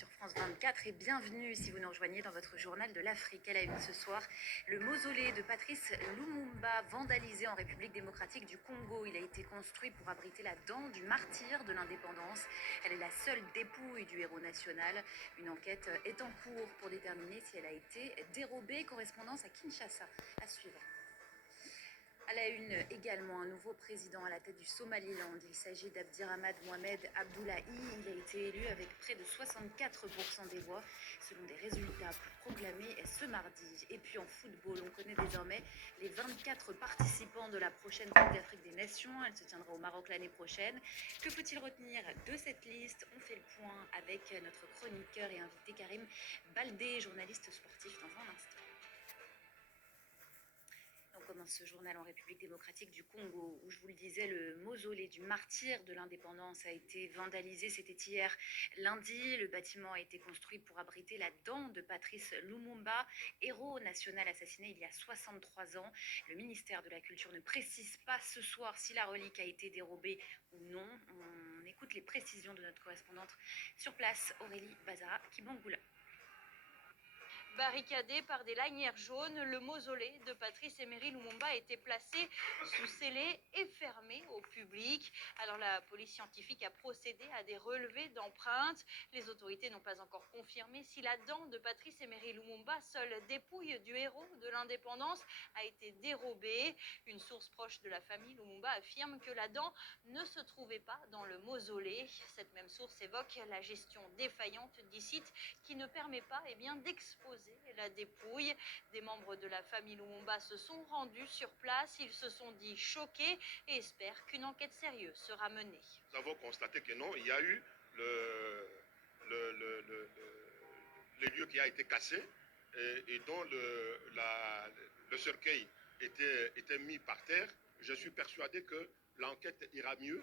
sur France 24 et bienvenue si vous nous rejoignez dans votre journal de l'Afrique. À la une ce soir, le mausolée de Patrice Lumumba vandalisé en République démocratique du Congo. Il a été construit pour abriter la dent du martyr de l'indépendance. Elle est la seule dépouille du héros national. Une enquête est en cours pour déterminer si elle a été dérobée. Correspondance à Kinshasa à suivre. À la une également, un nouveau président à la tête du Somaliland. Il s'agit d'Abdirahmane Mohamed Abdullahi. Il a été élu avec près de 64% des voix, selon des résultats proclamés ce mardi. Et puis en football, on connaît désormais les 24 participants de la prochaine Coupe d'Afrique des Nations. Elle se tiendra au Maroc l'année prochaine. Que faut-il retenir de cette liste? On fait le point avec notre chroniqueur et invité Karim Baldé, journaliste sportif, dans un instant. On commence ce journal en République démocratique du Congo, où je vous le disais, le mausolée du martyr de l'indépendance a été vandalisé. C'était hier lundi. Le bâtiment a été construit pour abriter la dent de Patrice Lumumba, héros national assassiné il y a 63 ans. Le ministère de la Culture ne précise pas ce soir si la relique a été dérobée ou non. On écoute les précisions de notre correspondante sur place, Aurélie Bazara Kibangoula. Barricadé par des lanières jaunes, le mausolée de Patrice Emery Lumumba a été placé sous scellé et fermé au public. Alors la police scientifique a procédé à des relevés d'empreintes. Les autorités n'ont pas encore confirmé si la dent de Patrice Emery Lumumba, seule dépouille du héros de l'indépendance, a été dérobée. Une source proche de la famille Lumumba affirme que la dent ne se trouvait pas dans le mausolée. Cette même source évoque la gestion défaillante du site qui ne permet pas d'exposer la dépouille. Des membres de la famille Lumumba se sont rendus sur place. Ils se sont dit choqués et espèrent qu'une enquête sérieuse sera menée. Nous avons constaté que non, il y a eu le lieu qui a été cassé et dont le cercueil était mis par terre. Je suis persuadé que l'enquête ira mieux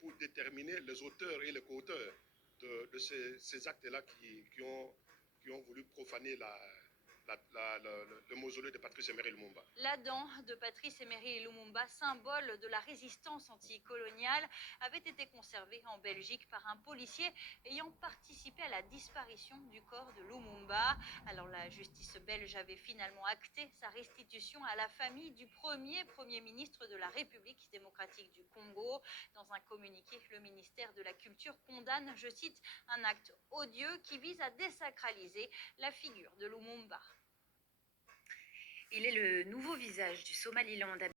pour déterminer les auteurs et les co-auteurs de ces actes-là qui ont voulu profaner le mausolée de Patrice Emery Lumumba. La dent de Patrice Emery Lumumba, symbole de la résistance anticoloniale, avait été conservée en Belgique par un policier ayant participé à la disparition du corps de Lumumba. Alors la justice belge avait finalement acté sa restitution à la famille du premier ministre de la République démocratique du Congo. Dans un communiqué, le ministère de la Culture condamne, je cite, un acte odieux qui vise à désacraliser la figure de Lumumba. Il est le nouveau visage du Somaliland.